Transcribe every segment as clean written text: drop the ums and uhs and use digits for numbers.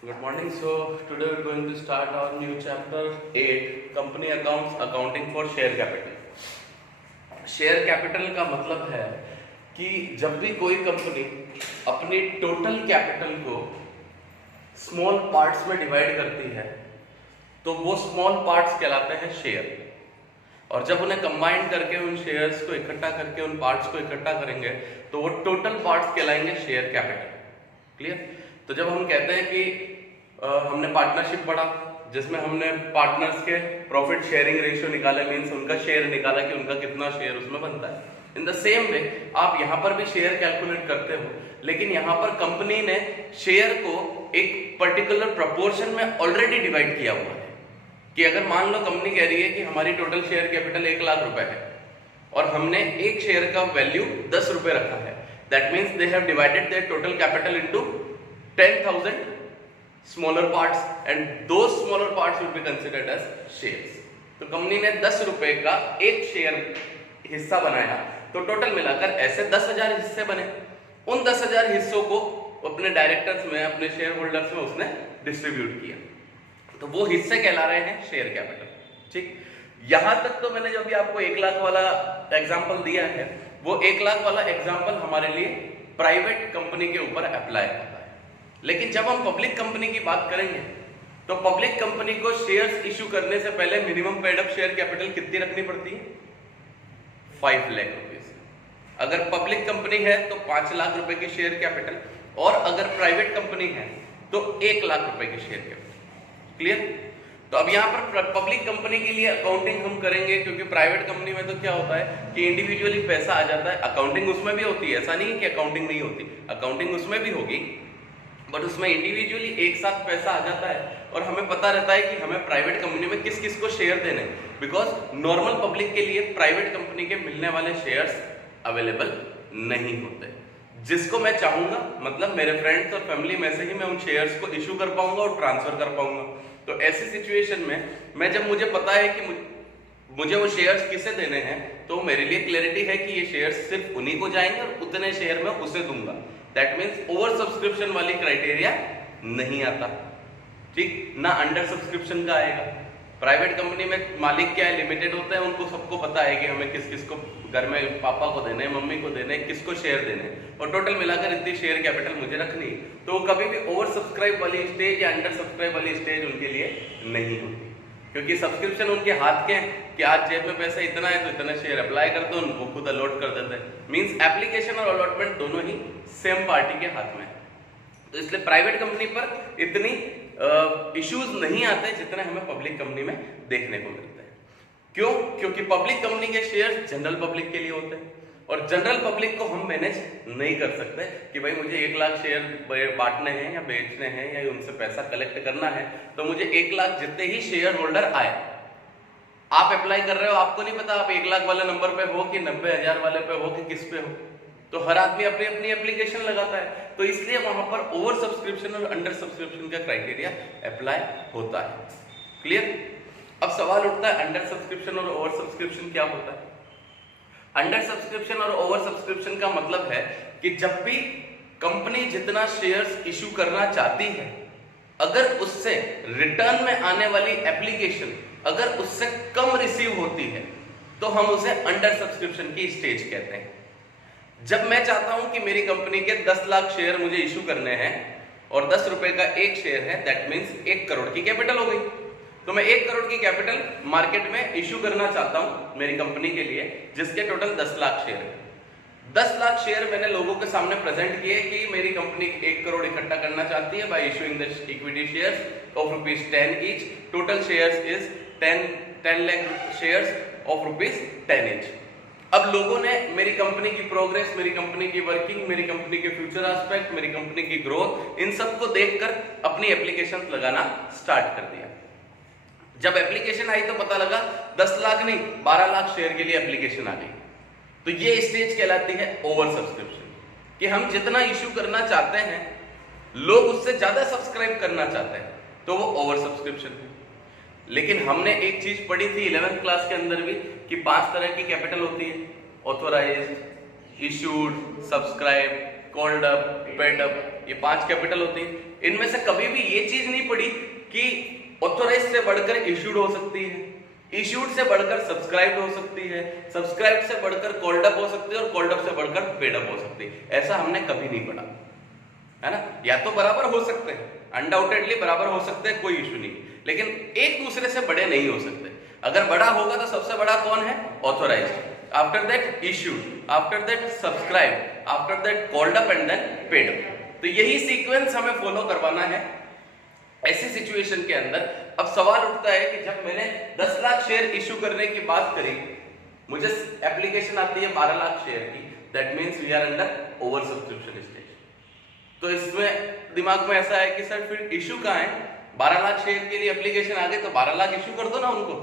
Good morning. So today we're going to start our new chapter 8, Company Accounts, Accounting for Share Capital. Share capital का मतलब है कि जब भी कोई कंपनी अपनी टोटल कैपिटल को स्मॉल पार्ट्स में डिवाइड करती है तो वो स्मॉल पार्ट्स कहलाते हैं शेयर, और जब उन्हें कंबाइन करके उन शेयर्स को इकट्ठा करके उन पार्ट्स को इकट्ठा करेंगे तो वो टोटल पार्ट्स कहलाएंगे शेयर कैपिटल। क्लियर? तो जब हम कहते हैं कि हमने पार्टनरशिप पढ़ा जिसमें हमने पार्टनर्स के प्रॉफिट शेयरिंग रेशियो निकाला, मींस उनका शेयर निकाला कि उनका कितना शेयर उसमें बनता है। इन द सेम वे आप यहां पर भी शेयर कैलकुलेट करते हो, लेकिन यहां पर कंपनी ने शेयर को एक पर्टिकुलर प्रपोर्शन में ऑलरेडी डिवाइड किया हुआ है कि अगर मान लो कंपनी कह रही है कि हमारी टोटल शेयर कैपिटल 1 लाख रुपए है और हमने एक शेयर का वैल्यू 10 रुपए रखा है, that means they have divided their total capital into 10,000 smaller parts and those smaller parts will be considered as shares। तो कंपनी ने 10 रुपए का एक शेयर हिस्सा बनाया तो टोटल मिलाकर ऐसे 10,000 हिस्से बने। उन 10,000 हिस्सों को अपने डायरेक्टर्स में, अपने शेयर होल्डर्स में उसने डिस्ट्रीब्यूट किया, तो वो हिस्से कहला रहे हैं शेयर कैपिटल। ठीक, यहां तक तो मैंने जो भी आपको 1 लाख वाला एग्जाम्पल दिया है वो 1 लाख वाला एग्जाम्पल हमारे लिए प्राइवेट कंपनी के ऊपर अप्लाई होता है। लेकिन जब हम पब्लिक कंपनी की बात करेंगे तो पब्लिक कंपनी को शेयर्स इशू करने से पहले minimum paid up share capital कितनी रखनी पड़ती है? 5 लाख रुपीस। अगर पब्लिक कंपनी है तो 5 लाख रुपए की शेयर कैपिटल, और अगर प्राइवेट कंपनी है तो 1 लाख रुपए की शेयर कैपिटल। क्लियर? तो अब यहां पर पब्लिक कंपनी के लिए अकाउंटिंग हम करेंगे, क्योंकि प्राइवेट कंपनी में तो क्या होता है कि इंडिविजुअली पैसा आ जाता है। अकाउंटिंग उसमें भी होती है, ऐसा नहीं है कि अकाउंटिंग नहीं होती, अकाउंटिंग उसमें भी होगी, बट उसमें इंडिविजुअली एक साथ पैसा आ जाता है और हमें पता रहता है कि हमें प्राइवेट कंपनी में किस किस को शेयर देने, बिकॉज नॉर्मल पब्लिक के लिए प्राइवेट कंपनी के मिलने वाले शेयर्स अवेलेबल नहीं होते। जिसको मैं चाहूंगा, मतलब मेरे फ्रेंड्स और फैमिली में से ही मैं उन शेयर्स को इशू कर पाऊंगा और ट्रांसफर कर पाऊंगा। तो ऐसी सिचुएशन में मैं, जब मुझे पता है कि मुझे वो शेयर्स किसे देने हैं, तो मेरे लिए क्लैरिटी है कि ये शेयर्स सिर्फ उन्हीं को जाएंगे और उतने शेयर में उसे दूंगा। दैट मीन्स ओवर सब्सक्रिप्शन वाली क्राइटेरिया नहीं आता। ठीक ना, अंडर सब्सक्रिप्शन का आएगा। प्राइवेट कंपनी में मालिक क्या है, लिमिटेड होते हैं, उनको सबको पता है कि हमें किस किस को घर में पापा को देने, मम्मी को देने, किसको शेयर देने, और टोटल मिलाकर इतनी शेयर कैपिटल मुझे रखनी। तो कभी भी ओवर सब्सक्राइब वाली स्टेज या अंडर सब्सक्राइब वाली स्टेज उनके लिए नहीं होती, क्योंकि सब्सक्रिप्शन उनके हाथ के हैं कि आज जेब में पैसा इतना है तो इतना शेयर अप्लाई कर दो, उनको खुद अलॉट कर देते हैं। मींस एप्लीकेशन और अलॉटमेंट दोनों ही सेम पार्टी के हाथ में है। तो इसलिए प्राइवेट कंपनी पर इतनी इश्यूज नहीं आते जितने हमें पब्लिक कंपनी में देखने को मिलते हैं। क्यों? क्योंकि पब्लिक कंपनी के शेयर जनरल पब्लिक के लिए होते हैं और जनरल पब्लिक को हम मैनेज नहीं कर सकते कि भाई मुझे 1 लाख शेयर बांटने हैं या बेचने हैं या उनसे पैसा कलेक्ट करना है, तो मुझे 1 लाख जितने ही शेयर होल्डर आए। आप अप्लाई कर रहे हो, आपको नहीं पता आप 1 लाख वाले नंबर पे हो कि 90,000 वाले पे हो कि किस पे हो, तो हर आदमी अपनी अपनी एप्लीकेशन लगाता है। तो इसलिए वहां पर ओवर सब्सक्रिप्शन और अंडर सब्सक्रिप्शन का क्राइटेरिया अप्लाई होता है। क्लियर? अब सवाल उठता है अंडर सब्सक्रिप्शन और ओवर सब्सक्रिप्शन क्या होता है? अंडर सब्सक्रिप्शन और ओवर सब्सक्रिप्शन का मतलब है कि जब भी कंपनी जितना शेयर्स इशू करना चाहती है, अगर उससे रिटर्न में आने वाली एप्लीकेशन अगर उससे कम रिसीव होती है तो हम उसे अंडर सब्सक्रिप्शन की स्टेज कहते हैं। जब मैं चाहता हूं कि मेरी कंपनी के 10 लाख शेयर मुझे इशू करने हैं और 10 रुपए का एक शेयर है, दैट मीन्स 1 करोड़ की कैपिटल हो गई, तो मैं 1 करोड़ की कैपिटल मार्केट में इशू करना चाहता हूं मेरी कंपनी के लिए, जिसके टोटल 10 लाख शेयर है। 10 लाख शेयर मैंने लोगों के सामने प्रेजेंट किए कि मेरी कंपनी 1 करोड़ इकट्ठा करना चाहती है bye issuing the equity shares of ₹10 each. Total shares is 10 lakh shares of ₹10 each. अब लोगों ने मेरी कंपनी की प्रोग्रेस, मेरी कंपनी की वर्किंग, मेरी कंपनी के फ्यूचर एस्पेक्ट, मेरी कंपनी की ग्रोथ, इन सबको देखकर अपनी एप्लीकेशन लगाना स्टार्ट कर दिया। जब एप्लीकेशन आई तो पता लगा 10 लाख नहीं 12 लाख शेयर के लिए एप्लीकेशन आ गई। तो ये स्टेज कहलाती है ओवर सब्सक्रिप्शन, कि हम जितना इश्यू करना चाहते हैं लोग उससे ज्यादा सब्सक्राइब करना चाहते हैं, तो वो ओवर सब्सक्रिप्शन है। लेकिन हमने एक चीज पढ़ी थी 11th क्लास के अंदर भी कि 5 तरह की कैपिटल होती है: authorised, issued, subscribe, called up, paid up, ये 5 कैपिटल होती है। इनमें से कभी भी ये चीज नहीं पड़ी कि ऑथोराइज से बढ़कर इश्यूड हो सकती है, इश्यूड से बढ़कर सब्सक्राइब्ड हो सकती है, सब्सक्राइब्ड से बढ़कर कॉल्ड अप हो सकती है और कॉल्ड अप से बढ़कर पेड अप हो सकती है। ऐसा हमने कभी नहीं पढ़ा, है ना। या तो बराबर हो सकते हैं, अनडाउटेडली बराबर हो सकते हैं, कोई इश्यू नहीं, लेकिन एक दूसरे से बड़े नहीं हो सकते। अगर बड़ा होगा तो सबसे बड़ा कौन है? Authorised, after that issued, after that subscribe, after that called up and then paid up. तो यही सीक्वेंस हमें फॉलो करवाना है ऐसी सिचुएशन के अंदर। अब सवाल उठता है कि जब मैंने 10 लाख शेयर इश्यू करने की बात करी, मुझे एप्लीकेशन आती है 12 लाख शेयर की, that means we are under over subscription stage. तो इसमें दिमाग में ऐसा है कि सर फिर इश्यू कहाँ है? 12 लाख शेयर के लिए एप्लीकेशन आ गई तो 12 लाख इश्यू कर दो ना उनको,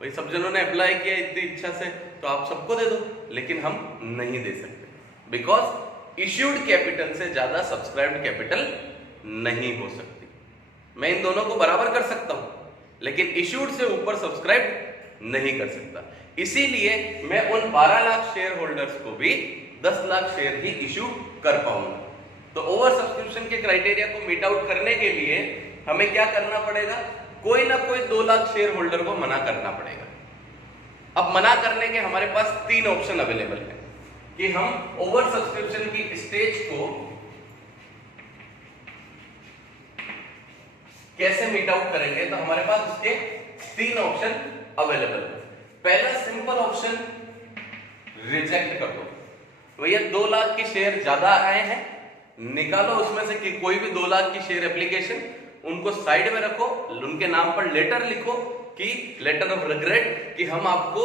भाई सब जनों ने अप्लाई किया इतनी इच्छा से, तो आप सबको दे दो। लेकिन हम नहीं दे सकते, बिकॉज इश्यूड कैपिटल से ज्यादा सब्सक्राइब्ड कैपिटल नहीं हो सकती। मैं इन दोनों को बराबर कर सकता हूं, लेकिन इश्यूड से ऊपर सब्सक्राइब नहीं कर सकता। इसीलिए मैं उन 12 लाख शेयर होल्डर्स को भी 10 लाख शेयर ही इश्यू कर पाऊंगा। तो ओवर सब्सक्रिप्शन के क्राइटेरिया को मीट आउट करने के लिए हमें क्या करना पड़ेगा? कोई ना कोई 2 लाख शेयर होल्डर को मना करना पड़ेगा। अब मना करने के हमारे पास 3 ऑप्शन अवेलेबल है कि हम ओवर सब्सक्रिप्शन की स्टेज को कैसे मीट आउट करेंगे। तो हमारे पास उसके 3 ऑप्शन अवेलेबल है। पहला सिंपल ऑप्शन, रिजेक्ट कर दो। भैया 2 लाख की शेयर ज्यादा आए हैं, निकालो उसमें से कि कोई भी 2 लाख की शेयर एप्लीकेशन, उनको साइड में रखो, उनके नाम पर लेटर लिखो कि लेटर ऑफ रिग्रेट, कि हम आपको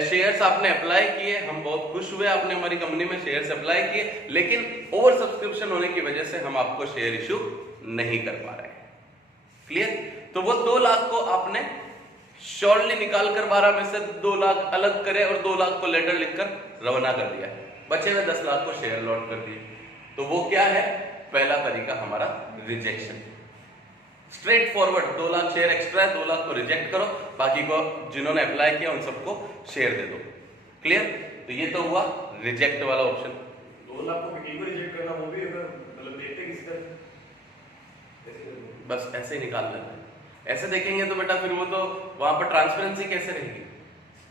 शेयर्स आपने अप्लाई किए, हम बहुत खुश हुए आपने हमारी कंपनी में शेयर्स अप्लाई किए, लेकिन ओवर सब्सक्रिप्शन होने की वजह से हम आपको शेयर इश्यू नहीं कर पा रहे हैं। क्लियर? तो वो 2 लाख को आपने श्योरली निकाल कर 12 में से 2 लाख अलग करे और 2 लाख को लेटर लिखकर रवाना कर दिया, बचे हुए 10 लाख को शेयर लॉट कर दिए। तो वो क्या है? पहला तरीका हमारा rejection, straight forward. 2 lakh share extra है, 2 लाख को रिजेक्ट करो, बाकी को जिन्होंने अप्लाई किया उन सबको शेयर दे दो। क्लियर? तो ये तो हुआ रिजेक्ट वाला ऑप्शन। 2 लाख को किसी को रिजेक्ट करना, वो भी अगर मतलब देखते किसी तरह बस ऐसे ही निकाल लेना है। ऐसे देखेंगे तो बेटा फिर वो तो वहां पर ट्रांसपेरेंसी कैसे रहेगी?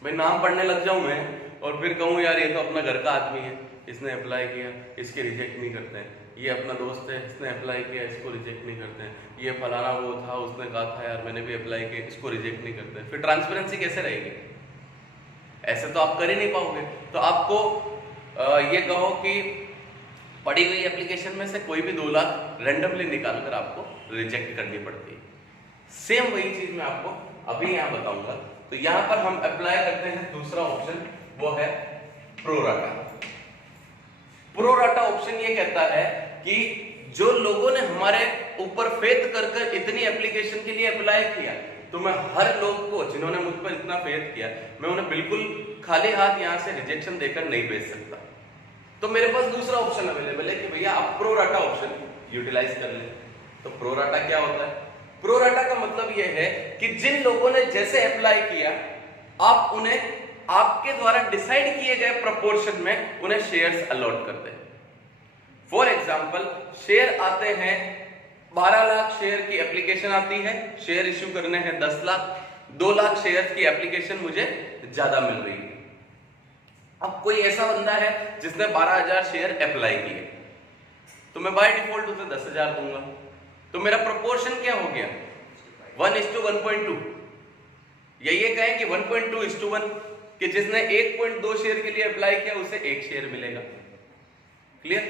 भाई नाम पढ़ने लग जाऊं मैं और फिर कहूं यार ये तो अपना घर का आदमी है, इसने अप्लाई किया, इसके रिजेक्ट नहीं करते हैं, ये अपना दोस्त है, इसने अप्लाई किया, इसको रिजेक्ट नहीं करते हैं, ये फलाना वो था उसने कहा था यार मैंने भी अप्लाई किया, इसको रिजेक्ट नहीं करते हैं। फिर ट्रांसपेरेंसी कैसे रहेगी? ऐसे तो आप कर ही नहीं पाओगे। तो आपको ये कहो कि पड़ी हुई एप्लीकेशन में से कोई भी 2 लाख रैंडमली निकालकर आपको रिजेक्ट करनी पड़ती है। सेम वही चीज मैं आपको अभी यहां बताऊंगा। तो यहां पर हम अप्लाई करते हैं दूसरा ऑप्शन, वो है प्रोराटा। प्रोराटा ऑप्शन ये कहता है कि जो लोगों ने हमारे ऊपर फेथ कर इतनी एप्लीकेशन के लिए अप्लाई किया, तो मैं हर लोग को जिन्होंने मुझ पर इतना फेथ किया, मैं उन्हें बिल्कुल खाली हाथ यहां से रिजेक्शन देकर नहीं भेज सकता। तो मेरे पास दूसरा ऑप्शन अवेलेबल है कि भैया आप प्रोराटा ऑप्शन यूटिलाइज कर ले। तो प्रोराटा क्या होता है? प्रोराटा का मतलब यह है कि जिन लोगों ने जैसे अप्लाई किया, आप उन्हें आपके द्वारा डिसाइड किए गए प्रोपोर्शन में उन्हें शेयर्स अलॉट करते हैं। फॉर एग्जाम्पल, शेयर आते हैं 12 लाख शेयर की एप्लीकेशन आती है, शेयर इश्यू करने हैं 10 लाख, 2 लाख शेयर की एप्लीकेशन मुझे ज्यादा मिल रही है। अब कोई ऐसा बंदा है जिसने 12,000 शेयर अप्लाई किए, तो मैं बाय डिफॉल्ट उसे 10,000 दूंगा। तो मेरा प्रोपोर्शन क्या हो गया? 1:1.2, या ये कहें कि 1.2:1, कि जिसने 1.2 शेयर के लिए अप्लाई किया उसे 1 शेयर मिलेगा। क्लियर?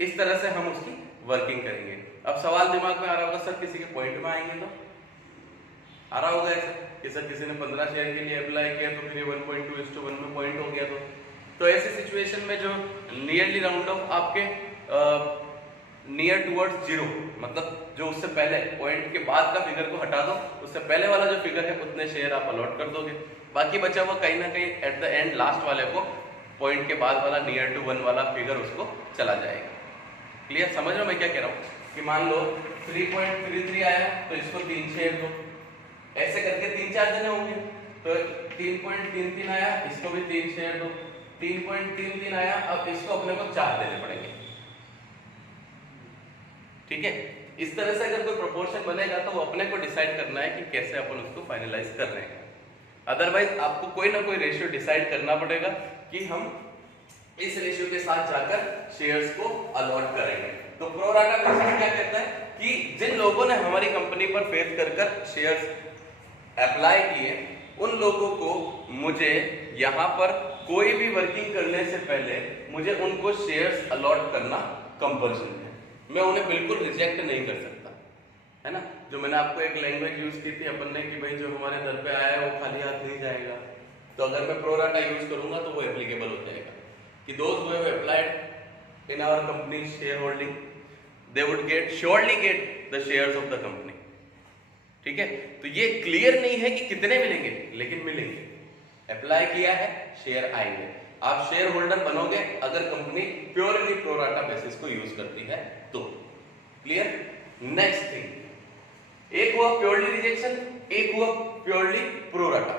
इस तरह से हम उसकी वर्किंग करेंगे। अब सवाल दिमाग में आ रहा होगा सर किसी के पॉइंट में आएंगे तो आ रहा होगा ऐसा कि सर किसी ने 15 शेयर के लिए अप्लाई किया तो फिर 1.2:1 में पॉइंट हो गया। तो ऐसी सिचुएशन में जो नियरली राउंड ऑफ आपके नियर टुवर्ड्स 0, मतलब जो उससे पहले पॉइंट के बाद का फिगर को हटा दो, उससे पहले वाला जो फिगर है उतने शेयर आप अलॉट कर दोगे, बाकी बचा हुआ कहीं ना कहीं एट द एंड लास्ट वाले को पॉइंट के बाद वाला नियर टू 1 वाला फिगर उसको चला जाएगा। क्लियर? समझ रहे हो मैं क्या कह रहा हूँ? कि मान लो 3.33 आया तो इसको 3 शेयर दो, ऐसे करके 3-4 जने होंगे, तो 3.33 आया इसको भी 3 शेयर दो, 3.33 आया, अब इसको अपने को 4 देने पड़ेंगे। ठीक है, इस तरह से अगर कोई प्रोपोर्शन बनेगा तो वो अपने को डिसाइड करना है कि कैसे अपन उसको फाइनलाइज कर रहे हैं। अदरवाइज आपको कोई ना कोई रेशियो डिसाइड करना पड़ेगा कि हम इस रेशियो के साथ जाकर शेयर्स को अलॉट करेंगे। तो प्रो राटा बेसिस क्या कहता है कि जिन लोगों ने हमारी कंपनी पर फेथ कर शेयर्स अप्लाई किए, उन लोगों को मुझे यहाँ पर कोई भी वर्किंग करने से पहले मुझे उनको शेयर्स अलॉट करना कंपल्सरी है। मैं उन्हें बिल्कुल रिजेक्ट नहीं कर सकता, है ना। जो मैंने आपको एक लैंग्वेज यूज की थी अपन ने कि भाई जो हमारे दर पे आया है वो खाली हाथ नहीं जाएगा, तो अगर मैं प्रो राटा यूज करूंगा तो वो एप्लीकेबल हो जाएगा कि those who have applied in our company share holding they would surely get the shares of the company. ठीक है, तो ये क्लियर नहीं है कि कितने मिलेंगे, लेकिन मिलेंगे। अप्लाई किया है, शेयर आएंगे। आप शेयर होल्डर बनोगे अगर company purely pro rata basis को यूज करती है तो। क्लियर। नेक्स्ट थिंग, एक हुआ प्योरली रिजेक्शन, एक हुआ प्योरली प्रो राटा,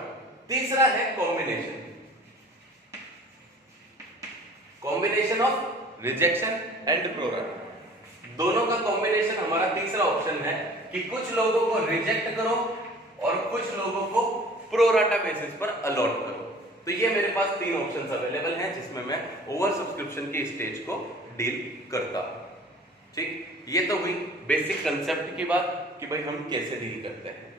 तीसरा है combination. Combination of rejection and pro rata, दोनों का कॉम्बिनेशन हमारा तीसरा ऑप्शन है कि कुछ लोगों को रिजेक्ट करो और कुछ लोगों को प्रो राटा बेसिस पर अलॉट करो। तो ये मेरे पास तीन ऑप्शंस अवेलेबल हैं जिसमें मैं ओवर सब्सक्रिप्शन की स्टेज को डील करता हूं। ठीक, ये तो हुई बेसिक कंसेप्ट की बात कि भाई हम कैसे डील करते हैं।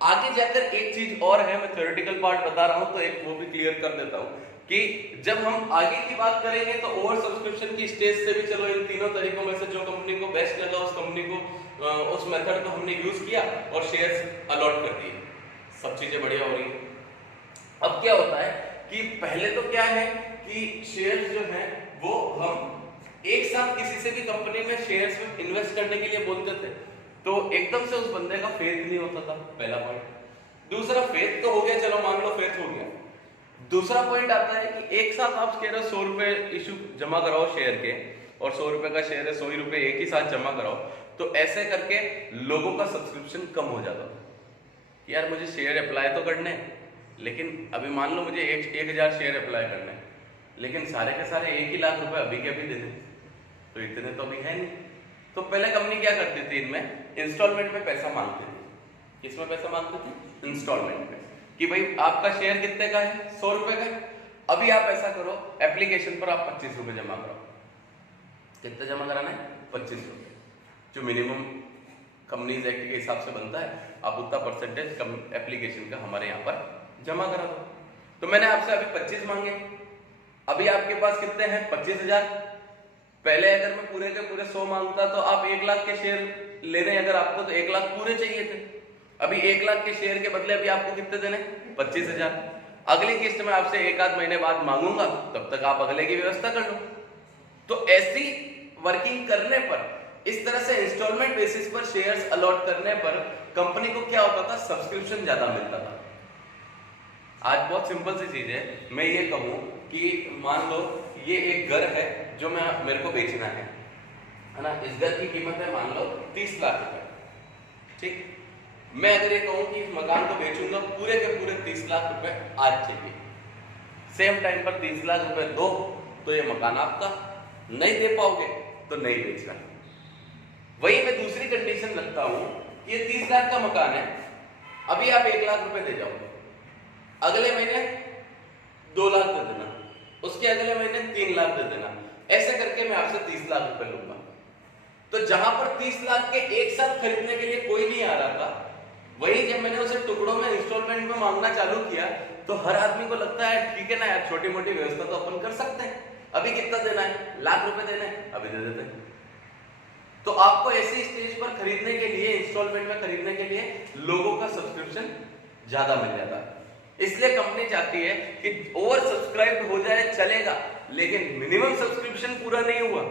आगे जाकर एक चीज और है, मैं थ्योरेटिकल पार्ट बता रहा हूं तो एक वो भी क्लियर कर देता हूं कि जब हम आगे की बात करेंगे तो ओवर सब्सक्रिप्शन की स्टेज से भी चलो इन तीनों तरीकों में से जो कंपनी को बेस्ट लगा उस कंपनी को उस मेथड को हमने यूज किया और शेयर्स अलॉट कर दिए, सब चीजें बढ़िया हो रही है। अब क्या होता है कि पहले तो क्या है कि शेयर्स जो है वो हम एक साथ किसी से भी कंपनी में शेयर्स में इन्वेस्ट करने के लिए बोलते थे तो एकदम से उस बंदे का फेथ नहीं होता था, पहला पॉइंट। दूसरा, फेथ तो हो गया, चलो मान लो फेथ हो गया। दूसरा पॉइंट आता है कि एक साथ आप कह रहे हो 100 रुपए इशू जमा कराओ शेयर के और 100 रुपए का शेयर है, 100 रुपए एक ही साथ जमा कराओ, तो ऐसे करके लोगों का सब्सक्रिप्शन कम हो जाता था कि यार मुझे शेयर अप्लाई तो करने हैं, लेकिन अभी मान लो मुझे 1000 शेयर अप्लाई करने हैं, लेकिन सारे के सारे 1 ही लाख रुपए अभी के अभी देने, तो इतने तो अभी है नहीं। तो पहले कंपनी क्या करती थी, इनमें इंस्टॉलमेंट में पैसा मांगती थी। किसमें पैसा मांगते थे? इंस्टॉलमेंट में, कि भाई आपका शेयर कितने का है? 100 रुपए का है। अभी आप ऐसा करो, एप्लीकेशन पर आप 25 रुपए जमा करो। कितने जमा कराना है? 25 रुपए, जो मिनिमम कंपनीज एक्ट के हिसाब से बनता है, आप उतना परसेंटेज एप्लीकेशन का हमारे यहाँ पर जमा करा दो। तो मैंने आपसे अभी 25 मांगे, अभी आपके पास कितने हैं? 25,000। पहले अगर मैं पूरे के पूरे 100 मांगता तो आप 1 लाख के शेयर लेने अगर आपको तो 1 लाख पूरे चाहिए थे। अभी 1 लाख के शेयर के बदले अभी आपको कितने देने? 25,000। अगली किस्त में आपसे 1 आध महीने बाद मांगूंगा, तब तक आप अगले की व्यवस्था कर लो। तो ऐसी वर्किंग करने पर, इस तरह से इंस्टॉलमेंट बेसिस पर शेयर्स अलॉट करने पर कंपनी को क्या होता था? सब्सक्रिप्शन ज्यादा मिलता था। आज बहुत सिंपल सी चीज है, मैं ये कहूं कि मान लो ये एक घर है जो मेरे को बेचना है ना। इस घर की कीमत है मान लो 30 लाख रुपए। ठीक, मैं अगर ये कहूं कि इस मकान को बेचूंगा पूरे के पूरे 30 लाख रुपए आज चाहिए, सेम टाइम पर 30 लाख रुपए दो, तो ये मकान आपका। नहीं दे पाओगे तो नहीं बेचना। वही मैं दूसरी कंडीशन रखता हूं कि ये 30 लाख का मकान है, अभी आप 1 लाख रुपए दे जाओगे, अगले महीने 2 लाख दे देना, उसके अगले महीने 3 लाख दे देना, ऐसे करके मैं आपसे 30 लाख रुपए लूंगा। तो जहां पर 30 लाख के एक साथ खरीदने के लिए कोई नहीं आ रहा था, वही जब मैंने उसे टुकड़ों में इंस्टॉलमेंट में मांगना चालू किया तो हर आदमी को लगता है ठीक है ना यार, छोटी मोटी व्यवस्था तो अपन कर सकते हैं। अभी कितना देना है? 1 लाख रुपए देना है, अभी दे देते हैं। तो आपको ऐसी स्टेज पर खरीदने के लिए, इंस्टॉलमेंट में खरीदने के लिए लोगों का सब्सक्रिप्शन ज्यादा मिल जाता है। इसलिए कंपनी चाहती है कि ओवर सब्सक्राइब हो जाए चलेगा, लेकिन मिनिमम सब्सक्रिप्शन पूरा नहीं हुआ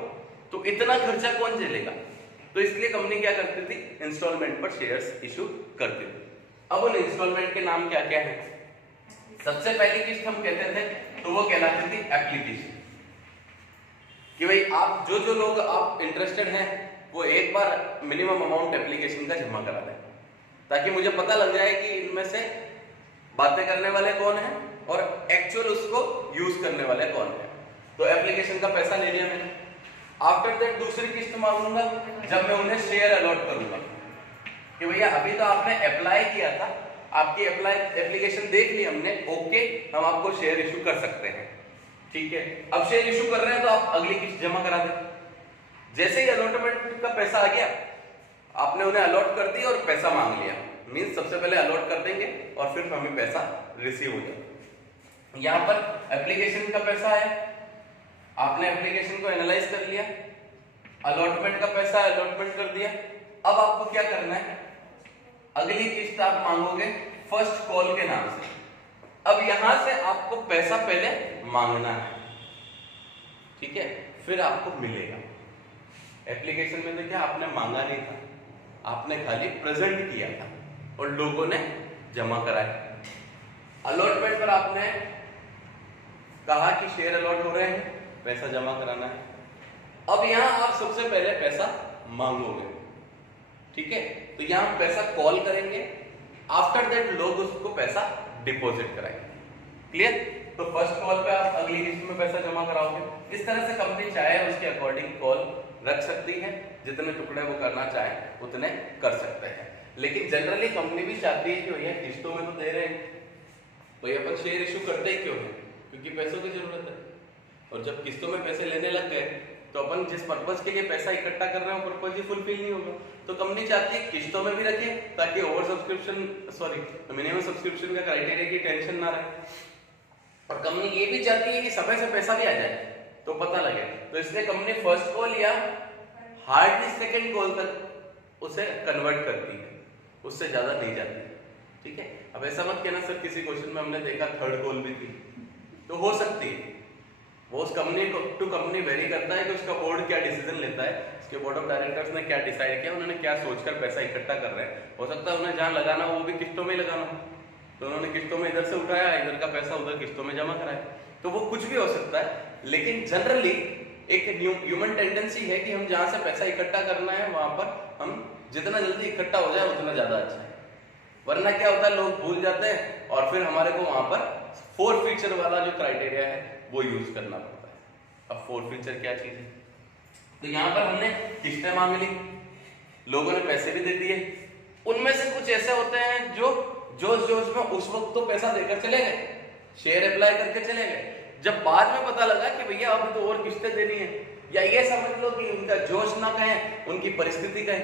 तो इतना खर्चा कौन झेलेगा। तो इसलिए कंपनी क्या करती थी? इंस्टॉलमेंट पर शेयर्स इशू करती थी। अब उन इंस्टॉलमेंट के नाम क्या क्या है? सबसे पहली किस्त हम कहते थे तो वो कहलाती थी एप्लीकेशन, कि भाई आप जो लोग आप इंटरेस्टेड हैं वो एक बार मिनिमम अमाउंट एप्लीकेशन का जमा करा दें, ताकि मुझे पता लग जाए कि इनमें से बातें करने वाले कौन है और एक्चुअल उसको यूज करने वाले कौन है। तो एप्लीकेशन का पैसा ले लिया मैंने, आफ्टर दैट दूसरी किस्त मांगूंगा जब मैं उन्हें शेयर अलॉट करूंगा कि भैया अभी तो आपने अप्लाई किया था, आपकी एप्लीकेशन देख ली हमने, ओके हम आपको शेयर इशू कर सकते हैं, ठीक है। अब शेयर इशू कर रहे हैं तो आप अगली किस्त जमा करा दें। जैसे ही अलॉटमेंट का पैसा आ गया, आपने उन्हें अलॉट कर दिया और पैसा मांग लिया, मींस सबसे पहले अलॉट कर देंगे और फिर हमें पैसा रिसीव हो जाए। यहां पर एप्लीकेशन का पैसा आया, आपने एप्लीकेशन को एनालाइज कर लिया, अलॉटमेंट का पैसा अलॉटमेंट कर दिया। अब आपको क्या करना है, अगली किस्त आप मांगोगे फर्स्ट कॉल के नाम से। अब यहां से आपको पैसा पहले मांगना है, ठीक है, फिर आपको मिलेगा। एप्लीकेशन में तो क्या आपने मांगा नहीं था, आपने खाली प्रेजेंट किया था और लोगों ने जमा कराया। अलॉटमेंट पर आपने कहा कि शेयर अलॉट हो रहे हैं, पैसा जमा कराना है। अब यहां आप सबसे पहले पैसा मांगोगे, ठीक है, तो यहां पैसा कॉल करेंगे, आफ्टर दैट लोग उसको पैसा डिपॉजिट कराएंगे। क्लियर? तो फर्स्ट कॉल पे आप अगली किस्त में पैसा जमा कराओगे। इस तरह से कंपनी चाहे उसके अकॉर्डिंग कॉल रख सकती है, जितने टुकड़े वो करना चाहे उतने कर सकते हैं। लेकिन जनरली कंपनी भी चाहती है कि भैया किस्तों में तो दे रहे हैं, भैया अपन शेयर इशू करते ही क्यों है, क्योंकि पैसों की जरूरत है। और जब किस्तों में पैसे लेने लग गए तो अपन जिस पर्पज के लिए पैसा इकट्ठा कर रहे हैं वो पर्पज ही फुलफिल नहीं होगा। तो कंपनी चाहती है किस्तों में भी रखे ताकि ओवर सब्सक्रिप्शन मिनिमम सब्सक्रिप्शन का क्राइटेरिया की टेंशन ना रहे। और कंपनी ये भी चाहती है कि समय से पैसा भी आ जाए तो पता लगे। तो इसलिए कंपनी फर्स्ट कॉल या हार्डली सेकेंड कॉल तक उसे कन्वर्ट करती है, उससे ज्यादा नहीं जाती, ठीक है। अब ऐसा मत कहना सर किसी क्वेश्चन में हमने देखा थर्ड कॉल भी थी, तो हो सकती है, वो उस कंपनी टू कंपनी वेरी करता है कि उसका बोर्ड क्या डिसीजन लेता है, उसके बोर्ड ऑफ डायरेक्टर्स ने क्या डिसाइड किया, उन्होंने क्या सोचकर पैसा इकट्ठा कर रहे हैं। हो सकता है उन्हें जहां लगाना वो भी किस्तों में लगाना, तो उन्होंने किस्तों में इधर से उठाया, इधर का पैसा उधर किस्तों में जमा कराया, तो वो कुछ भी हो सकता है। लेकिन जनरली एक ह्यूमन टेंडेंसी है कि हम जहां से पैसा इकट्ठा करना है वहां पर हम जितना जल्दी इकट्ठा हो जाए उतना ज्यादा अच्छा है। वरना क्या होता है, लोग भूल जाते हैं और फिर हमारे को वहां पर 4 फीचर वाला जो क्राइटेरिया है वो यूज करना पड़ता है। अब 4 फीचर क्या चीज है, तो यहाँ पर हमने किस्तें मांग ली, लोगों ने पैसे भी दे दिए, उनमें से कुछ ऐसे होते हैं जो जोश जोश में उस वक्त तो पैसा देकर चले गए, शेयर अप्लाई करके चले गए। जब बाद में पता लगा कि भैया अब तो और किस्तें देनी है, या ये समझ लो कि उनका जोश ना कहें, उनकी परिस्थिति कहें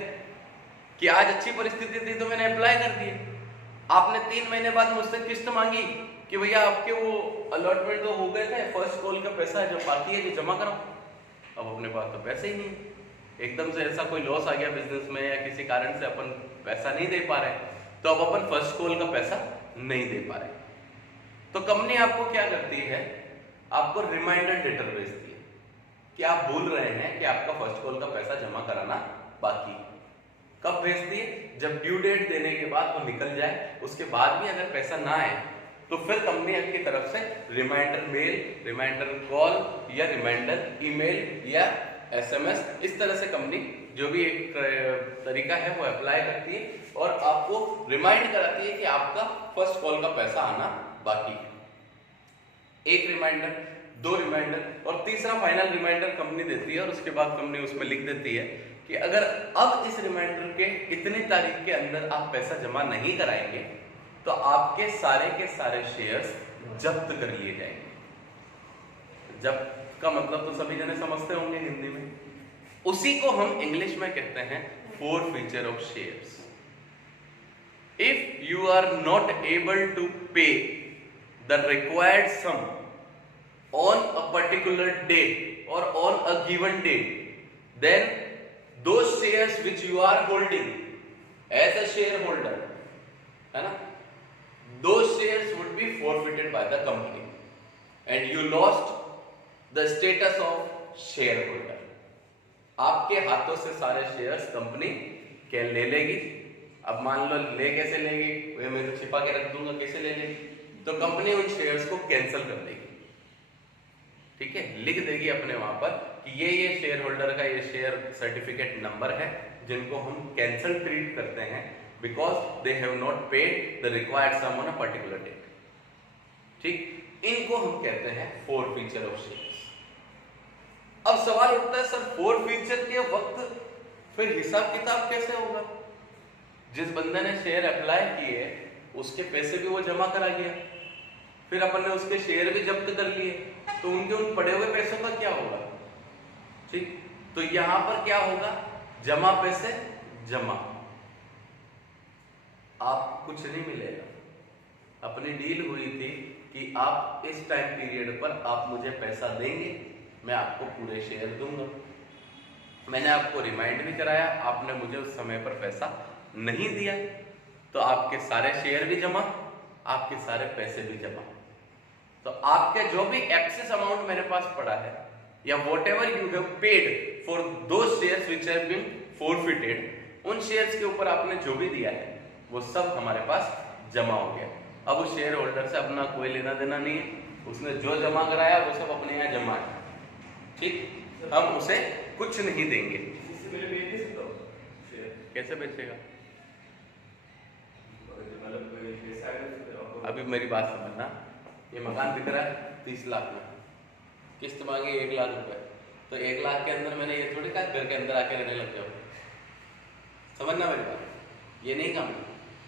कि आज अच्छी परिस्थिति थी तो मैंने अप्लाई कर दिए। आपने 3 महीने बाद मुझसे किस्त मांगी कि भैया आपके वो अलॉटमेंट तो हो गए थे, फर्स्ट कॉल का पैसा है जो बाकी है जो जमा कराओ। अब अपने पास तो पैसे ही नहीं, एकदम से ऐसा कोई लॉस आ गया बिजनेस में या किसी कारण से अपन पैसा नहीं दे पा रहे, तो अब अपन फर्स्ट कॉल का पैसा नहीं दे पा रहे। तो कंपनी आपको क्या करती है, आपको रिमाइंडर लेटर भेजती है कि आप भूल रहे हैं कि आपका फर्स्ट कॉल का पैसा जमा कराना बाकी है। कब भेजती है, जब ड्यू डेट देने के बाद वो निकल जाए, उसके बाद भी अगर पैसा ना आए तो फिर कंपनी आपकी तरफ से रिमाइंडर मेल, रिमाइंडर कॉल या रिमाइंडर ईमेल या एसएमएस, इस तरह से कंपनी जो भी एक तरीका है वो अप्लाई करती है और आपको रिमाइंड कराती है कि आपका फर्स्ट कॉल का पैसा आना बाकी है। एक रिमाइंडर, 2 रिमाइंडर और तीसरा फाइनल रिमाइंडर कंपनी देती है और उसके बाद कंपनी उसमें लिख देती है कि अगर अब इस रिमाइंडर के इतनी तारीख के अंदर आप पैसा जमा नहीं कराएंगे तो आपके सारे शेयर्स जब्त कर लिए जाएंगे। जब्त का मतलब तो सभी जने समझते होंगे हिंदी में, उसी को हम इंग्लिश में कहते हैं 4 feature of shares. If you are not able to pay the required sum on a particular date or on a given date, then those shares which you are holding as a shareholder, है ना, those shares would be forfeited by the company and you lost the status of shareholder. आपके हाथों से सारे shares company क्या ले लेगी। अब मान लो ले कैसे लेगी, वे मैं तो छिपा के रख दूंगा, कैसे ले लेगी, तो कंपनी उन शेयर्स को कैंसिल कर देगी, ठीक है, लिख देगी अपने वहां पर कि ये शेयर होल्डर का ये शेयर सर्टिफिकेट नंबर है जिनको हम कैंसिल ट्रीट करते हैं because they have not paid the required sum on a particular date. ठीक, इनको हम कहते हैं 4 फीचर ऑफ शेयर्स। अब सवाल उठता है सर फोरफीचर के वक्त फिर हिसाब किताब कैसे होगा? जिस बंदे ने शेयर अप्लाई किए उसके पैसे भी वो जमा करा गया, फिर अपन ने उसके शेयर भी जब्त कर लिए, तो उनके उन पड़े हुए पैसों का क्या होगा? ठीक, तो यहां पर क्या होगा? जमा पैसे जमा, आप कुछ नहीं मिलेगा। अपनी डील हुई थी कि आप इस टाइम पीरियड पर आप मुझे पैसा देंगे, मैं आपको पूरे शेयर दूंगा। मैंने आपको रिमाइंड भी कराया, आपने मुझे उस समय पर पैसा नहीं दिया, तो आपके सारे शेयर भी जमा, आपके सारे पैसे भी जमा। तो आपके जो भी एक्सेस अमाउंट मेरे पास पड़ा है या whatever you have paid for those shares which have been forfeited, उन शेयर्स के ऊपर आपने जो भी दिया है वो सब हमारे पास जमा हो गया। अब उस शेयर होल्डर से अपना कोई लेना देना नहीं है, उसने जो जमा कराया वो सब अपने यहाँ जमा है। ठीक, हम उसे कुछ नहीं देंगे। इससे पहले बेच नहीं सकता हूँ शेयर? कैसे बेचेगा? मतलब कोई पैसा है अभी मेरी बात समझना, ये मकान बिक रहा है 30 लाख में, किस्त मांगी 1 लाख रुपए, तो 1 लाख के अंदर मैंने ये थोड़ी कहा घर के अंदर आके रहने लग जाओ। समझना मेरी बात, ये नहीं काम।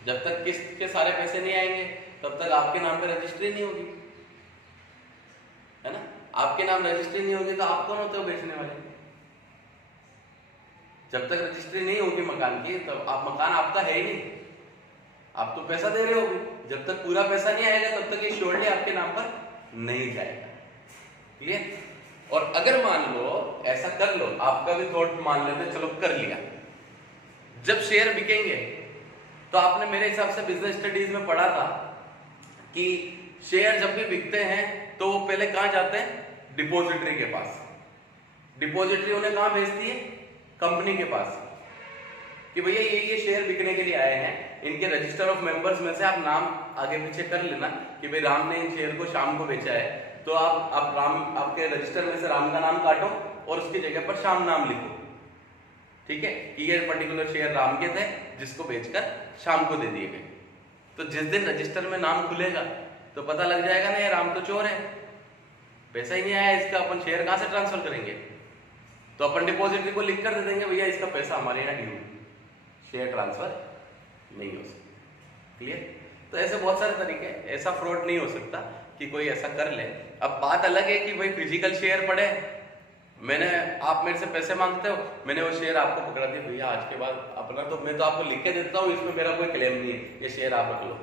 जब तक किस्त के सारे पैसे नहीं आएंगे तब तक आपके नाम पे रजिस्ट्री नहीं होगी, है ना? आपके नाम रजिस्ट्री नहीं होगी तो आप कौन होते हो बेचने वाले? जब तक रजिस्ट्री नहीं होगी मकान की तब आप, मकान आपका है ही नहीं, आप तो पैसा दे रहे होगे। जब तक पूरा पैसा नहीं आएगा तब तक ये श्योरली आपके नाम पर नहीं जाएगा। क्लियर? और अगर मान लो ऐसा कर लो, आपका भी थॉट मान लेते, चलो कर लिया, जब शेयर बिकेंगे तो आपने मेरे हिसाब से बिजनेस स्टडीज में पढ़ा था कि शेयर जब भी बिकते हैं तो वो पहले कहां जाते हैं? डिपॉजिटरी के पास। डिपॉजिटरी उन्हें कहां भेजती है? कंपनी के पास, कि भैया ये शेयर बिकने के लिए आए हैं, इनके रजिस्टर ऑफ मेंबर्स में से आप नाम आगे पीछे कर लेना कि भाई राम ने इन शेयर को शाम को बेचा है, तो आप राम, आपके रजिस्टर में से राम का नाम काटो और उसकी जगह पर शाम नाम लिखो। ठीक है, कि ये पर्टिकुलर शेयर राम के थे जिसको बेचकर शाम को दे दिए गए। तो जिस दिन रजिस्टर में नाम खुलेगा तो पता लग जाएगा ना ये राम तो चोर है, पैसा ही नहीं आया इसका, अपन शेयर कहां से ट्रांसफर करेंगे? तो अपन डिपॉजिटरी को लिख कर दे देंगे भैया इसका पैसा हमारे यहाँ ड्यू, शेयर ट्रांसफर नहीं हो सकता। क्लियर? तो ऐसे बहुत सारे तरीके, ऐसा फ्रॉड नहीं हो सकता कि कोई ऐसा कर ले। अब बात अलग है कि भाई फिजिकल शेयर पड़े, मैंने, आप मेरे से पैसे मांगते हो, मैंने वो शेयर आपको पकड़ा दिया, भैया आज के बाद अपना, तो मैं तो आपको लिख के देता हूँ, इसमें मेरा कोई क्लेम नहीं है, ये शेयर आप रख लो।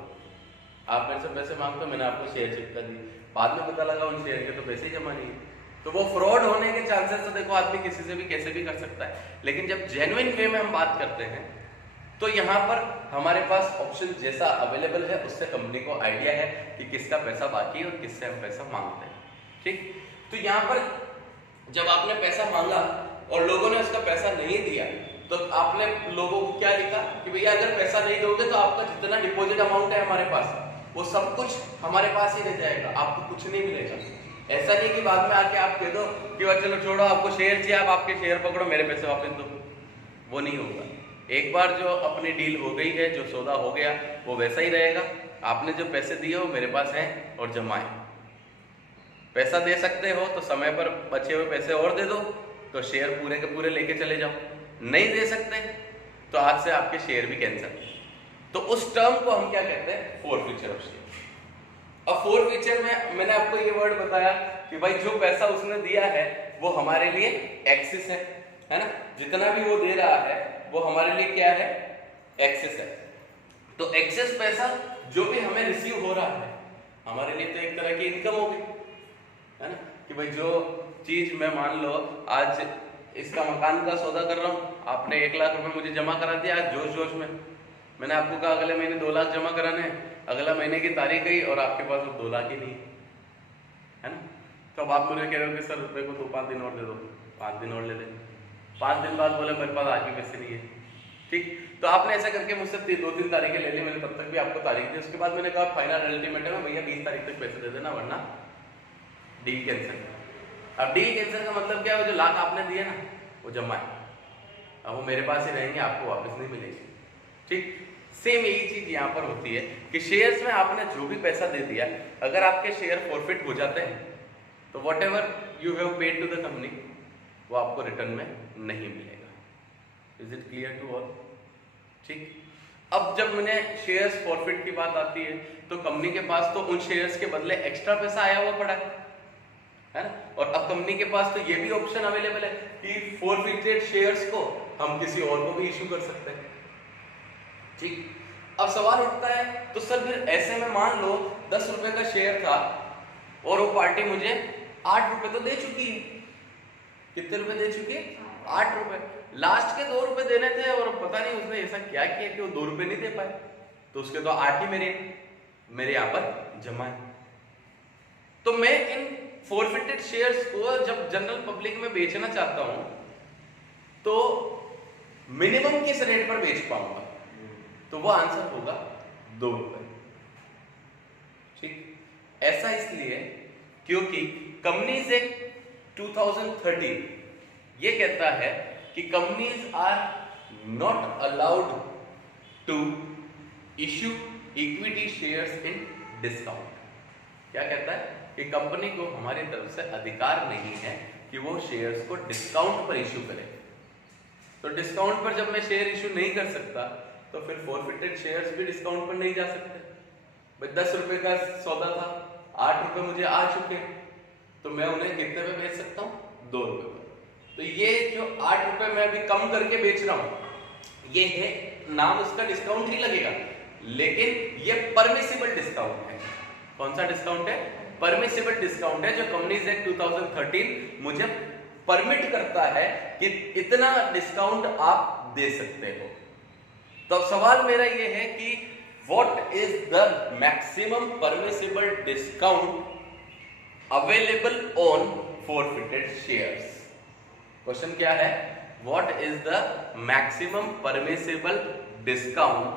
आप मेरे से पैसे मांगते हो, मैंने आपको शेयर चिपका दिए, बाद में पता लगा उन शेयर के तो पैसे ही जमा नहीं है, तो वो फ्रॉड होने के चांसेस तो देखो आदमी किसी से भी कैसे भी कर सकता है। लेकिन जब जेन्युइन वे में हम बात करते हैं तो यहाँ पर हमारे पास ऑप्शन जैसा अवेलेबल है उससे कंपनी को आइडिया है कि किसका पैसा बाकी है और किससे हम पैसा मांगते हैं। ठीक, तो यहाँ पर जब आपने पैसा मांगा और लोगों ने उसका पैसा नहीं दिया तो आपने लोगों को क्या लिखा कि भैया अगर पैसा नहीं दोगे तो आपका जितना डिपॉजिट अमाउंट है हमारे पास वो सब कुछ हमारे पास ही रह जाएगा, आपको कुछ नहीं मिलेगा। ऐसा नहीं कि बाद में आके आप कह दो कि वह चलो छोड़ो आपको शेयर चाहिए, आप आपके शेयर पकड़ो मेरे पैसे वापस दो, वो नहीं होगा। एक बार जो अपनी डील हो गई है, जो सौदा हो गया वो वैसा ही रहेगा। आपने जो पैसे दिए वो मेरे पास हैं और जमा है। पैसा दे सकते हो तो समय पर बचे हुए पैसे और दे दो, तो शेयर पूरे के पूरे लेके चले जाओ। नहीं दे सकते तो आज से आपके शेयर भी कैंसिल। तो उस टर्म को हम क्या कहते हैं? Forfeiture of share. अब फोरफीचर में मैंने आपको ये वर्ड बताया कि भाई जो पैसा उसने दिया है वो हमारे लिए एक्सेस है ना, जितना भी वो दे रहा है वो हमारे लिए क्या है? एक्सेस है। तो एक्सेस पैसा जो भी हमें रिसीव हो रहा है हमारे लिए तो एक तरह की इनकम हो गई, है ना, कि भाई जो चीज मैं मान लो आज इसका मकान का सौदा कर रहा हूँ, आपने 1 लाख रुपए मुझे जमा करा दिया आज जोश जोश में, मैंने आपको कहा अगले महीने 2 लाख जमा कराने हैं, अगला महीने की तारीख गई और आपके पास वो 2 लाख ही नहीं है ना। तो अब आप मुझे कह रहे हो कि सर रुपये को तो 5 दिन और दे दो, 5 दिन और ले लें। 5 दिन बाद बोले मेरे पास आज भी पैसे नहीं है। ठीक, तो आपने ऐसा करके मुझसे 2-3 तारीखें ले ली, मैंने तब तक भी आपको तारीख दी। उसके बाद मैंने कहा फाइनल अल्टीमेट है भैया 20 तारीख तक पैसे दे देना वरना डील कैंसिल। अब डील कैंसिल का मतलब क्या है? जो लाख आपने दिए ना वो जमा है, अब वो मेरे पास ही रहेंगे, आपको वापस नहीं मिलेगी। ठीक, सेम यही चीज यहाँ पर होती है कि शेयर्स में आपने जो भी पैसा दे दिया, अगर आपके शेयर फॉरफिट हो जाते हैं तो whatever you have paid to the company वो आपको रिटर्न में नहीं मिलेगा। Is it clear to all? ठीक। अब जब मैंने शेयर्स फॉरफिट की बात आती है तो कंपनी के पास तो उन शेयर्स के बदले एक्स्ट्रा पैसा आया हुआ पड़ा है ना, और अब कंपनी के पास तो ये भी ऑप्शन अवेलेबल है कि फॉरफिटेड शेयर्स को हम किसी और को भी इशू कर सकते हैं। ठीक। अब सवाल उठता है तो सर फिर ऐसे में मान लो 10 रुपए का शेयर था और वो पार्टी मुझे 8 रुपए तो दे चुकी है। कितने रुपए दे चुकी है? 8 रुपए। लास्ट के 2 रुपए देने थे और पता नहीं उसने ऐसा क्या किया कि वो 2 रुपए नहीं दे पाए, तो उसके तो 8 ही मेरे यहाँ पर जमा है। तो मैं इन फॉरफिटेड शेयर्स को जब जनरल पब्लिक में बेचना चाहता हूं तो मिनिमम किस रेट पर बेच पाऊंगा? तो वो आंसर होगा 2 रुपए। ठीक। ऐसा इसलिए क्योंकि कंपनीज एक्ट 2013 ये कहता है कि companies are not allowed to issue equity shares in discount. क्या कहता है कि कंपनी को हमारी तरफ से अधिकार नहीं है कि वो शेयर्स को डिस्काउंट पर इश्यू करे। तो डिस्काउंट पर जब मैं शेयर इश्यू नहीं कर सकता तो फिर फॉरफिटेड शेयर्स भी डिस्काउंट पर नहीं जा सकते। भाई 10 रुपए का सौदा था, 8 रुपए मुझे आ चुके, तो मैं उन्हें कितने पे बेच सकता हूँ? 2 रुपए पे। तो ये जो 8 रुपए मैं अभी कम करके बेच रहा हूँ ये है, नाम उसका डिस्काउंट ही लगेगा, लेकिन ये परमिसिबल डिस्काउंट है। कौन सा डिस्काउंट है? परमिसिबल डिस्काउंट है, जो कंपनीज एक्ट 2013 मुझे परमिट करता है कि इतना डिस्काउंट आप दे सकते हो। तो सवाल मेरा ये है कि what is the maximum permissible discount available on forfeited shares? Question क्या है? What is the maximum permissible discount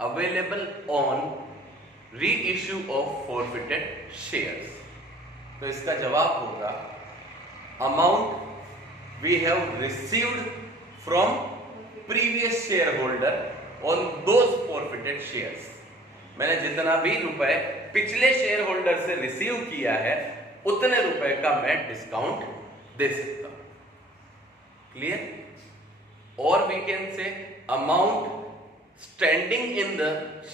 available on reissue of forfeited shares? तो इसका जवाब होगा amount we have received from previous share holder on those forfeited shares. मैंने जितना भी रुपए पिछले शेयर होल्डर से रिसीव किया है उतने रुपए का मैं डिस्काउंट दे सकता हूं। क्लियर? और we can say amount standing in the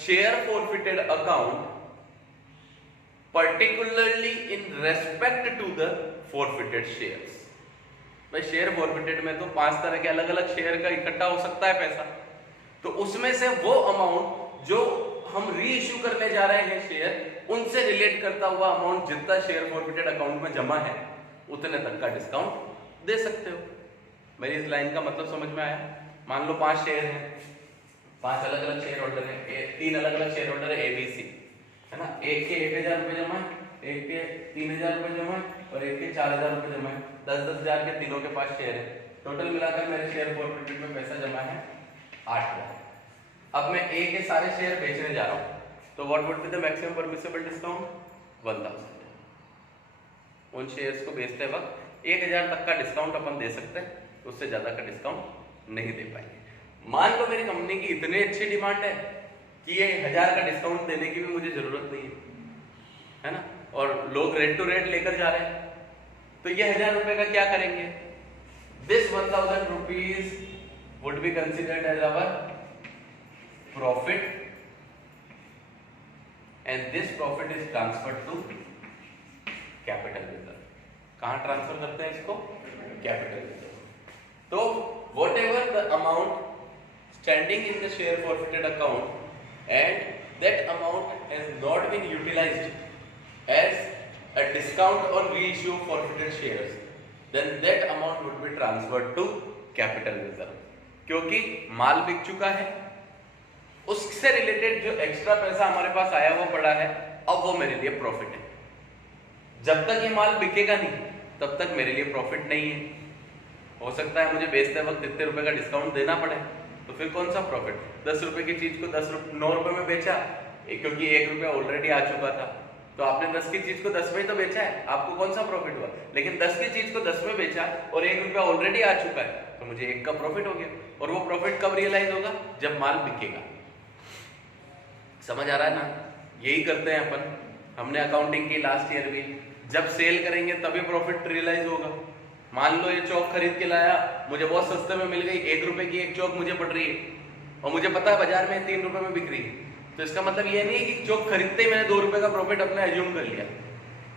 share forfeited account particularly in respect to the forfeited shares। भाई शेयर फॉरफिटेड में तो 5 तरह के अलग अलग शेयर का इकट्ठा हो सकता है पैसा, तो उसमें से वो अमाउंट जो हम री इश्यू करने जा रहे हैं शेयर, उनसे रिलेट करता हुआ अमाउंट जितना शेयर फॉरफिटेड अकाउंट में जमा है उतने तक का डिस्काउंट दे सकते हो। मेरी इस लाइन का मतलब समझ में आया? मान लो 5 शेयर हैं, 5 अलग अलग शेयर होल्डर है, 3 अलग अलग शेयर होल्डर है ABC, है ना। एक के 1000 रुपए जमा है, एक के 3000 रुपए जमा है और एक के 4000 रुपए जमा है। 10-10 हजार के तीनों के पास शेयर है। टोटल मिलाकर मेरे शेयर फॉरफिटेड में पैसा जमा है 8,00,000। अब मैं ए के सारे शेयर बेचने जा रहा हूँ, तो what would be the maximum permissible discount? 1000। उन शेयर्स को बेचते वक्त 1000 तक का डिस्काउंट अपन दे सकते हैं, उससे ज्यादा का डिस्काउंट नहीं दे पाएंगे। मान लो मेरी कंपनी की इतनी अच्छी डिमांड है कि ये 1000 का डिस्काउंट देने की भी मुझे जरूरत नहीं है ना, और लोग रेट टू रेट लेकर जा रहे हैं, तो ये 1000 रुपए का क्या करेंगे? This 1000 rupees would be considered as our profit and this profit is transferred to capital reserve. कहां ट्रांसफर करते हैं इसको? Capital reserve. तो whatever the amount standing in the share forfeited account and that amount has not been utilized as a discount on reissue of forfeited shares, then that amount would be transferred to capital reserve। क्योंकि माल बिक चुका है, उससे related जो extra पैसा हमारे पास आया हुआ पड़ा है, अब वो मेरे लिए प्रॉफिट है। जब तक ये माल बिकेगा नहीं तब तक मेरे लिए प्रॉफिट नहीं है। हो सकता है मुझे बेचते वक्त इतने रुपए का डिस्काउंट देना पड़े, तो फिर कौन सा प्रॉफिट? 10 रुपए की चीज को 9 रुपए में बेचा, क्योंकि 1 रुपया ऑलरेडी आ चुका था, तो आपने 10 की चीज को 10 में ही तो बेचा है, आपको कौन सा प्रॉफिट हुआ? लेकिन 10 की चीज को 10 में बेचा और 1 रुपया ऑलरेडी आ चुका है, तो मुझे 1 का प्रॉफिट हो गया। और वो प्रॉफिट कब रियलाइज होगा? जब माल बिकेगा। समझ आ रहा है ना? यही करते हैं अपन। हमने अकाउंटिंग की लास्ट ईयर भी, जब सेल करेंगे तभी प्रॉफिट रियलाइज होगा। मान लो ये चौक खरीद के लाया, मुझे बहुत सस्ते में मिल गई, 1 रुपए की एक चौक मुझे पड़ रही है और मुझे पता है बाजार में 3 रुपए में बिक रही है, तो इसका मतलब ये नहीं है कि चौक खरीदते ही मैंने 2 रुपए का प्रॉफिट अपने एज्यूम कर लिया।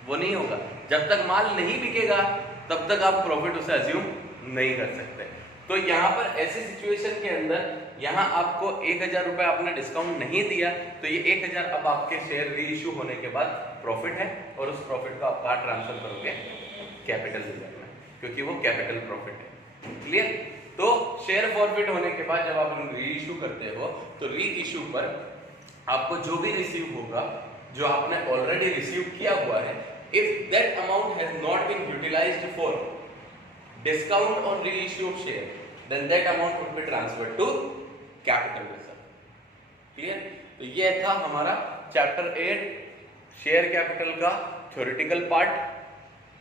वो नहीं होगा। जब तक माल नहीं बिकेगा तब तक आप प्रॉफिट उसे एज्यूम नहीं कर सकते। तो यहाँ पर ऐसी सिचुएशन के अंदर यहाँ आपको 1000 रुपए आपने डिस्काउंट नहीं दिया, तो ये 1000 अब आपके शेयर री इश्यू होने के बाद प्रॉफिट है और उस प्रॉफिट को आप कहाँ ट्रांसफर करोगे? कैपिटल रिजर्व में, क्योंकि वो कैपिटल प्रॉफिट है। क्लियर? तो शेयर फॉरफिट होने के बाद जब आप री इश्यू करते हो तो री इश्यू पर आपको जो भी रिसीव होगा, जो आपने ऑलरेडी रिसीव किया हुआ है, if that amount has not been utilised for discount on reissue of share, then that amount would be transferred to capital reserve. Clear? तो ये था हमारा चैप्टर 8 शेयर कैपिटल का थ्योरेटिकल पार्ट।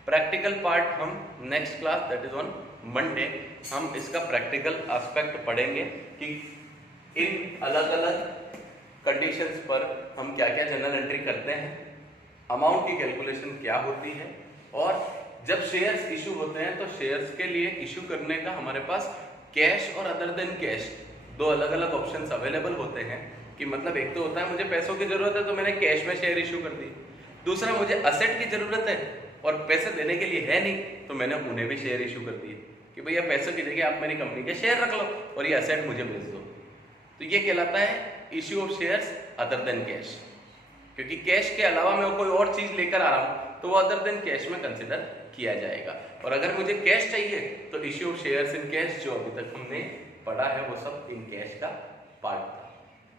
प्रैक्टिकल पार्ट हम next class that is on Monday हम इसका practical aspect पढ़ेंगे कि इन अलग अलग कंडीशंस पर हम क्या क्या जनरल एंट्री करते हैं, अमाउंट की कैलकुलेशन क्या होती है, और जब शेयर्स इशू होते हैं तो शेयर्स के लिए इशू करने का हमारे पास कैश और अदर देन कैश दो अलग अलग ऑप्शंस अवेलेबल होते हैं। कि मतलब एक तो होता है मुझे पैसों की जरूरत है तो मैंने कैश में शेयर इशू कर दी, दूसरा मुझे असेट की जरूरत है और पैसे देने के लिए है नहीं तो मैंने उन्हें भी शेयर इशू कर दिए कि भैया पैसों की जगह आप मेरी कंपनी के शेयर रख लो और ये असेट मुझे भेज दो। तो ये कहलाता है issue of shares other than cash, क्योंकि कैश के अलावा मैं कोई और चीज लेकर आ रहा हूं तो वो अदर देन कैश में कंसिडर किया जाएगा। और अगर मुझे कैश चाहिए तो issue of shares in cash जो अभी तक हमने पढ़ा है वो सब इन कैश का पार्ट था।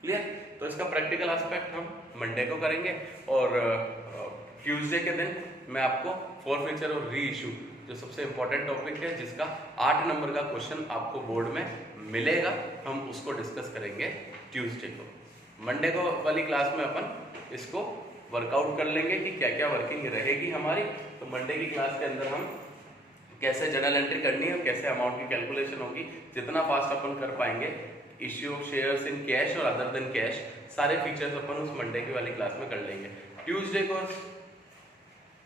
क्लियर? तो इसका प्रैक्टिकल एस्पेक्ट हम मंडे को करेंगे और ट्यूसडे के दिन मैं आपको फॉरफिचर और री इशू जो सबसे इंपॉर्टेंट टॉपिक है जिसका 8 नंबर का क्वेश्चन आपको बोर्ड में मिलेगा, हम उसको डिस्कस करेंगे ट्यूसडे को। मंडे को वाली क्लास में अपन इसको वर्कआउट कर लेंगे कि क्या क्या वर्किंग रहेगी हमारी। तो मंडे की क्लास के अंदर हम कैसे जर्नल एंट्री करनी है, कैसे अमाउंट की कैलकुलेशन होगी, जितना फास्ट अपन कर पाएंगे, issue of shares in cash और अदर देन कैश, सारे फीचर्स अपन उस मंडे की वाली क्लास में कर लेंगे। ट्यूसडे को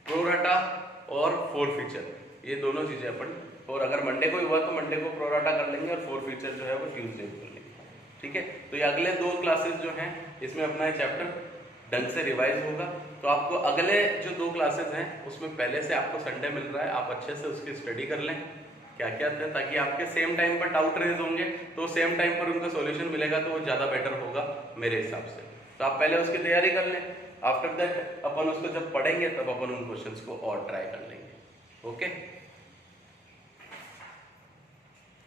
प्रोराटा और फॉरफिचर ये दोनों चीजें अपन, और अगर मंडे को हुआ तो मंडे को प्रोराटा कर लेंगे और फॉरफिचर जो है वो ट्यूसडे को कर लेंगे। ठीक है? तो ये अगले 2 क्लासेस जो हैं इसमें अपना ये चैप्टर ढंग से रिवाइज होगा। तो आपको अगले जो 2 क्लासेस हैं उसमें पहले से आपको संडे मिल रहा है, आप अच्छे से उसकी स्टडी कर लें क्या क्या था, ताकि आपके सेम टाइम पर डाउट रेज होंगे तो सेम टाइम पर उनका सॉल्यूशन मिलेगा तो वो ज़्यादा बेटर होगा मेरे हिसाब से। तो आप पहले उसकी तैयारी कर लें, आफ्टर दैट अपन उसको जब पढ़ेंगे तब अपन उन क्वेश्चंस को और ट्राई कर लेंगे। ओके?